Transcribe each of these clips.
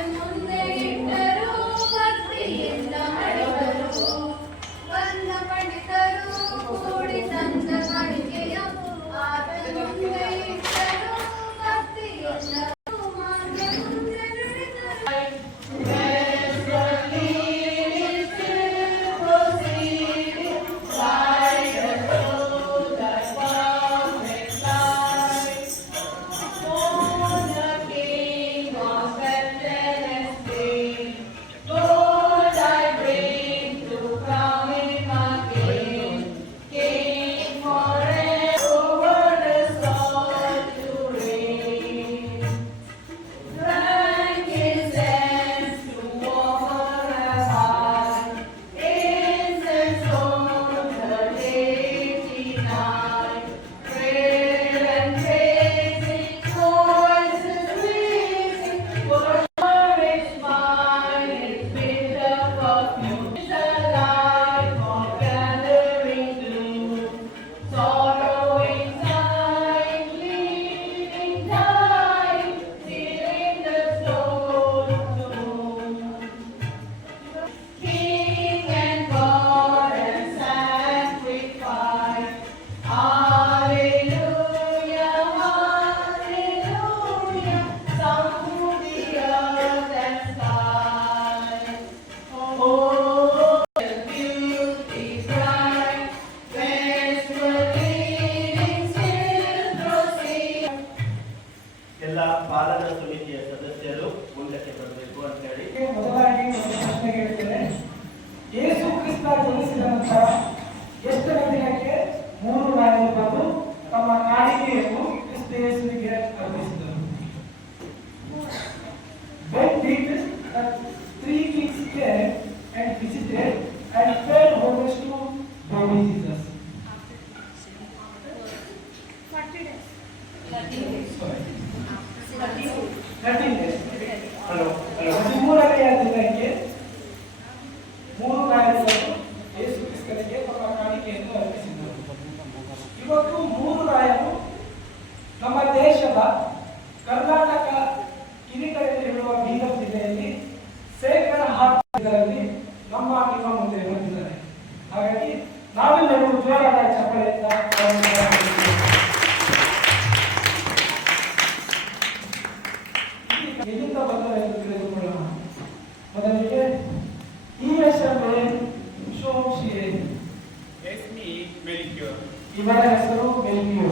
Thank you. ನಮ್ಮ ದೇಶದ ಕರ್ನಾಟಕ ಕಿರಿಕರಲ್ಲಿರುವ ಬೀದರ್ ಜಿಲ್ಲೆಯಲ್ಲಿ ಸೇಖರ ಹಾಕಿದರಲ್ಲಿ ನಮ್ಮ ನಿಮ್ಮ ಮುಂದೆ ಬಂದಿದ್ದಾರೆ. ಹಾಗಾಗಿ ನಾವೆಲ್ಲರೂ ಜೋರಾದ ಚಪ್ಪಳೆಯಿಂದ. ಎಲ್ಲಿಂದ ಬಂದರೆ ಎಂದು ತಿಳಿದುಕೊಳ್ಳೋಣ. ಮೊದಲಿಗೆ ಈ ಹೆಸರು ಮೆಲಿಕ್ಯೂರ್. ಇವರ ಹೆಸರು ಮೆಲ್ಕಿಯೋ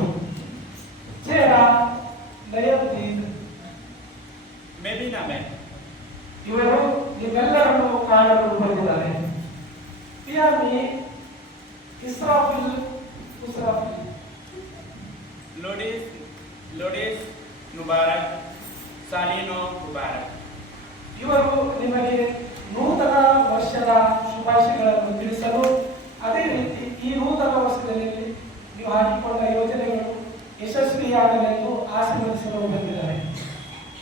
आने वाली हो आज के मनुष्य लोगों में मिला है।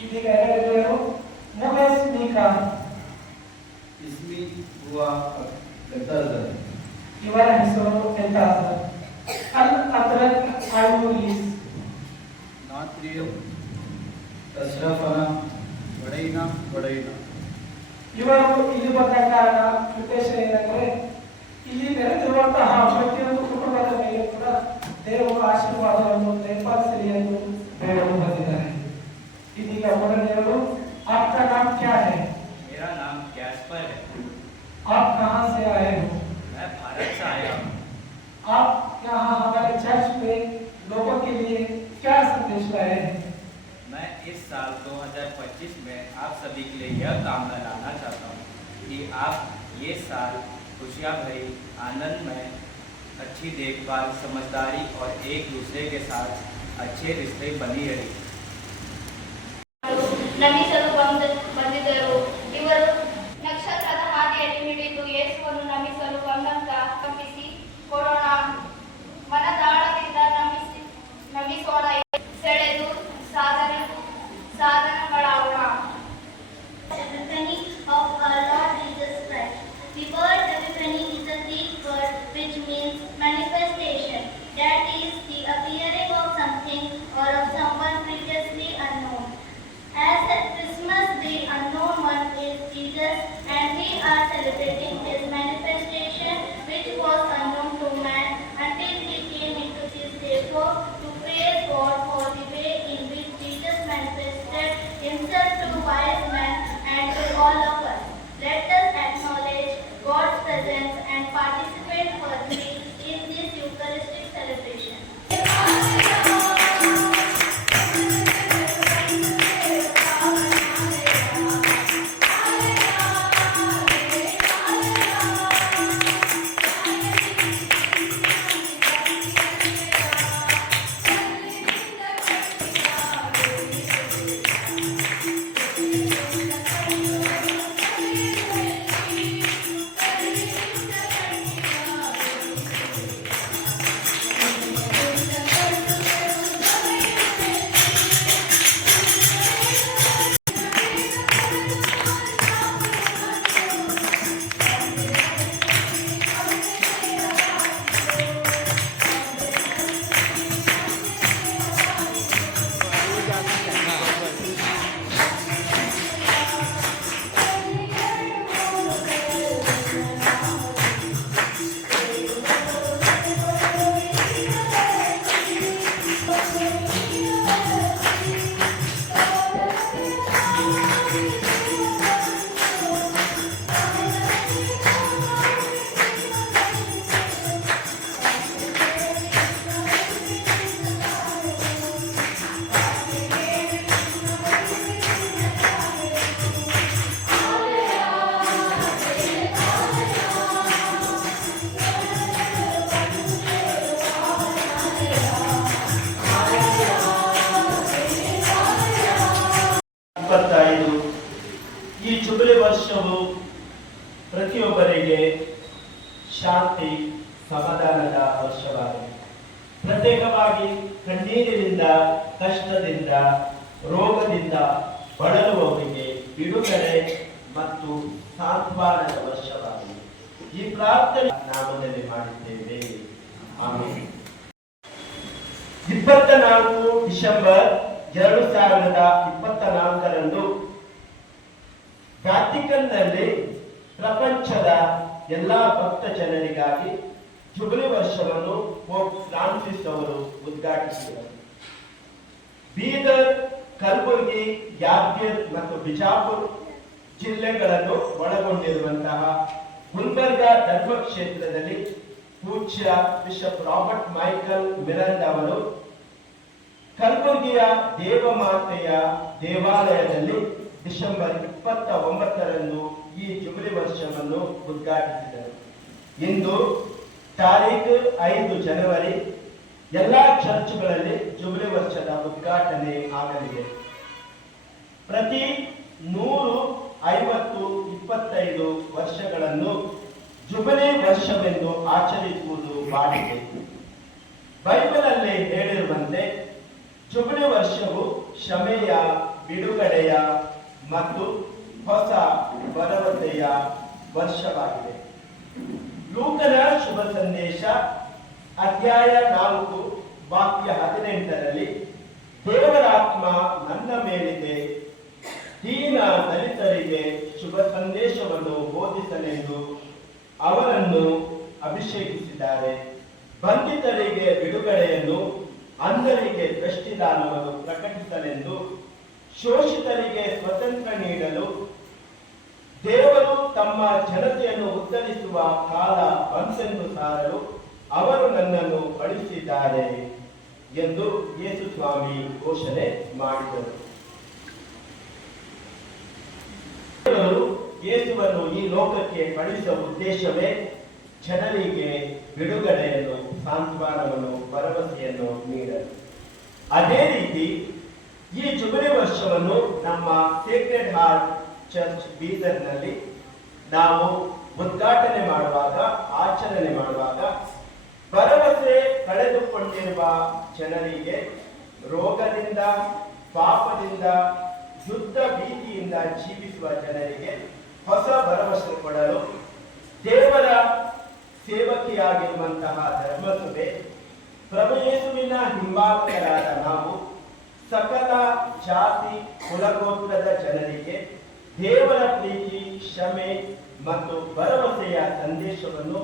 इसलिए कह रहे थे वो नमस निका इसमें हुआ गद्दा दर कि वह हिस्सों को कहता था। अल अतरक आयुलिस नात्रियो तस्रफना बड़ेना बड़ेना। युवा को इल्ली पता करना कितने शेयर करे इल्ली तेरे मॉडल ये लोग आपका नाम क्या है? मेरा नाम कैस्पर है। आप कहाँ से आए हो? मैं भारत से आया हूँ। आप यहाँ हमारे चर्च पे लोगों के लिए क्या संदेश लाए हैं? मैं इस साल 2025 में आप सभी के लिए यह कामना लाना चाहता हूँ कि आप ये साल खुशियाँ भरी आनंद में अच्छी देखभाल समझदारी और एक दूसरे के साथ अच्छे रिश्ते बनी रहे। ನಮಿಸಲು ಬಂದ ಬಂದಿದ್ದರು ಇವರು ನಕ್ಷತ್ರದ ಹಾದಿಯಲ್ಲಿ ಹಿಡಿದು ಯೇಸುವನ್ನು ನಮಿಸಲು ಗಮನ ಕಂಪಿಸಿ ಕೊಡೋಣ ಮನದಾಳದಿಂದ ನಮಿಸಿ ನಮಿಸೋಣ ಸೆಳೆದು ಸಾಧನ our Lord Jesus Christ. The word epiphany is a Greek word which means manifestation, that is, the appearing of something or of someone are celebrating his manifestation, which was unknown to man until he came into this therefore to praise God for the way in which Jesus manifested himself to wise ಈ jubilee ವರ್ಷವು ಪ್ರತಿಯೊಬ್ಬರಿಗೆ ಶಾಂತಿ, ಸಮಾಧಾನದ ವರ್ಷವಾಗಿದೆ. ಪ್ರತ್ಯೇಕವಾಗಿ ಕಣ್ಣೀರಿನಿಂದ, ಕಷ್ಟದಿಂದ, ರೋಗದಿಂದ ಬಳಲುವವರಿಗೆ ಬಿಡುಗಡೆ ಮತ್ತು ಸಾಂತ್ವನದ ವರ್ಷವಾಗಿದೆ. ಈ ಪ್ರಾರ್ಥನೆ ನಾಮದಲ್ಲಿ ಮಾಡಿದ್ದೇವೆ. ಆಮೇಲೆ ಇಪ್ಪತ್ತ ನಾಲ್ಕು ಡಿಸೆಂಬರ್ ಎರಡು ಸಾವಿರದ ಇಪ್ಪತ್ತ ನಾಲ್ಕರಂದು ವ್ಯಾಟಿಕನ್ನಲ್ಲಿ ಪ್ರಪಂಚದ ಎಲ್ಲಾ ಭಕ್ತ ಜನರಿಗಾಗಿ ಜುಬಿಲಿ ವರ್ಷವನ್ನು ಪೋಪ್ ಫ್ರಾನ್ಸಿಸ್ ಅವರು ಉದ್ಘಾಟಿಸಿದರು. ಬೀದರ್, ಕಲಬುರಗಿ, ಯಾದಗಿರ್ ಮತ್ತು ಬಿಜಾಪುರ ಜಿಲ್ಲೆಗಳನ್ನು ಒಳಗೊಂಡಿರುವಂತಹ ಗುಲ್ಬರ್ಗ ಧರ್ಮಕ್ಷೇತ್ರದಲ್ಲಿ ಪೂಜ್ಯ ಬಿಷಪ್ ರಾಬರ್ಟ್ ಮೈಕಲ್ ಮಿರಂದ್ ಅವರು ಕಲಬುರಗಿಯ ದೇವಮಾತೆಯ ದೇವಾಲಯದಲ್ಲಿ ಡಿಸೆಂಬರ್ ಇಪ್ಪತ್ತ ಒಂಬತ್ತರಂದು ಈ ಜುಬ್ಲಿ ವರ್ಷವನ್ನು ಉದ್ಘಾಟಿಸಿದರು. ಇಂದು ತಾರೀಖು ಐದು ಜನವರಿ ಎಲ್ಲಾ ಚರ್ಚ್ಗಳಲ್ಲಿ ಜುಬ್ಲಿ ವರ್ಷದ ಉದ್ಘಾಟನೆ ಆಗಲಿದೆ. ಪ್ರತಿ ನೂರು ಐವತ್ತು ಇಪ್ಪತ್ತೈದು ವರ್ಷಗಳನ್ನು ಜುಬಲಿ ವರ್ಷವೆಂದು ಆಚರಿಸುವುದು ಬಾಡಿಗೆ. ಬೈಬಲಲ್ಲಿ ಹೇಳಿರುವಂತೆ ಜುಬಿಲಿ ವರ್ಷವು ಶಮೆಯ ಬಿಡುಗಡೆಯ ಮತ್ತು ಹೊಸ ಭರವಸೆಯ ವರ್ಷವಾಗಿದೆ. ಲೂಕರ ಶುಭ ಸಂದೇಶ ಅಧ್ಯಾಯ ನಾಲ್ಕು, ವಾಕ್ಯ ಹದಿನೆಂಟರಲ್ಲಿ, ದೇವರಾತ್ಮ ನನ್ನ ಮೇಲಿದೆ ದೀನ ದಲಿತರಿಗೆ ಶುಭ ಸಂದೇಶವನ್ನು ಬೋಧಿಸಲೆಂದು ಅವರನ್ನು ಅಭಿಷೇಕಿಸಿದ್ದಾರೆ. ಬಂಧಿತರಿಗೆ ಬಿಡುಗಡೆಯನ್ನು, ಅಂಧರಿಗೆ ದೃಷ್ಟಿದಾನವನ್ನು ಪ್ರಕಟಿಸಲೆಂದು ಶೋಷಿತರಿಗೆ ಸ್ವತಂತ್ರ ನೀಡಲು ದೇವರು ತಮ್ಮ ಜನತೆಯನ್ನು ಉತ್ತರಿಸುವ ಕಾಲ ಬಂತೆಂದು ಸಾರಲು ಅವರು ನನ್ನನ್ನು ಕಳುಹಿಸಿದ್ದಾರೆ ಎಂದು ಯೇಸು ಸ್ವಾಮಿ ಘೋಷಣೆ ಮಾಡಿದರು. ಯೇಸುವನ್ನು ಈ ಲೋಕಕ್ಕೆ ಕಳುಹಿಸುವ ಉದ್ದೇಶವೇ ಜನರಿಗೆ ಬಿಡುಗಡೆಯನ್ನು, ಸಾಂತ್ವನವನ್ನು, ಭರವಸೆಯನ್ನು ನೀಡಲು. ಅದೇ ರೀತಿ ಈ ಜುಬಿಲಿ ವರ್ಷವನ್ನು ನಮ್ಮ ಸೇಕ್ರೆಡ್ ಹಾರ್ಟ್ ಚರ್ಚ್ ಬೀದರ್ನಲ್ಲಿ ನಾವು ಉದ್ಘಾಟನೆ ಮಾಡುವಾಗ, ಆಚರಣೆ ಮಾಡುವಾಗ ಭರವಸೆ ಕಳೆದುಕೊಂಡಿರುವ ಜನರಿಗೆ ರೋಗದಿಂದ, ಪಾಪದಿಂದ ಯುದ್ಧ ಭೀತಿಯಿಂದ ಜೀವಿಸುವ ಜನರಿಗೆ ಹೊಸ ಭರವಸೆ ಕೊಡಲು ದೇವರ ಸೇವಕಿಯಾಗಿರುವಂತಹ ಧರ್ಮಸಭೆ ಪ್ರಭು ಯೇಸುವಿನ ಹಿಂಬಾಲಕರಾದ ನಾವು ಸಕಲ ಜಾತಿ ಕುಲಗೋತ್ರದ ಜನರಿಗೆ ದೇವರ ಪ್ರೀತಿ, ಕ್ಷಮೆ ಮತ್ತು ಭರವಸೆಯ ಸಂದೇಶವನ್ನು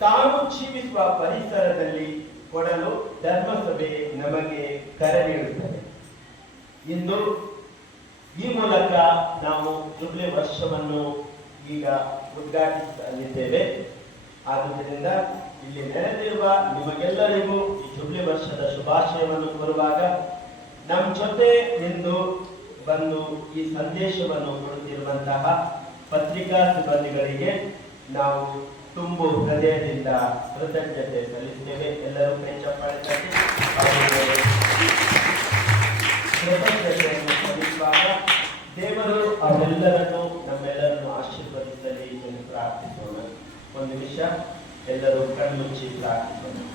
ತಾನು ಜೀವಿಸುವ ಪರಿಸರದಲ್ಲಿ ಕೊಡಲು ಧರ್ಮಸಭೆ ನಮಗೆ ಕರೆ ನೀಡುತ್ತದೆ. ಇಂದು ಈ ಮೂಲಕ ನಾವು ಜುಬ್ಲಿ ವರ್ಷವನ್ನು ಈಗ ಉದ್ಘಾಟಿಸಲಿದ್ದೇವೆ ಆದುದರಿಂದ ಇಲ್ಲಿ ನೆರೆದಿರುವ ನಿಮಗೆಲ್ಲರಿಗೂ ಈ ಜುಬ್ಲಿ ವರ್ಷದ ಶುಭಾಶಯವನ್ನು ಕೋರುವಾಗ ನಮ್ಮ ಜೊತೆ ನಿಂದು ಬಂದು ಈ ಸಂದೇಶವನ್ನು ಕೊಡುತ್ತಿರುವಂತಹ ಪತ್ರಿಕಾ ಸಿಬ್ಬಂದಿಗಳಿಗೆ ನಾವು ತುಂಬು ಹೃದಯದಿಂದ ಕೃತಜ್ಞತೆ ಸಲ್ಲಿಸುತ್ತೇವೆ ಎಲ್ಲರೂ ಚಪ್ಪಾಳೆ ಕೃತಜ್ಞತೆಯನ್ನು ಸಲ್ಲಿಸುವಾಗ ದೇವರು ಅವರೆಲ್ಲರನ್ನು ನಮ್ಮೆಲ್ಲರನ್ನು ಆಶೀರ್ವದಿಸಲಿ ಎಂದು ಪ್ರಾರ್ಥಿಸೋಣ. ಒಂದು ನಿಮಿಷ. ಎಲ್ಲರೂ ಕಣ್ಮುಚ್ಚಿ ಪ್ರಾರ್ಥಿಸೋಣ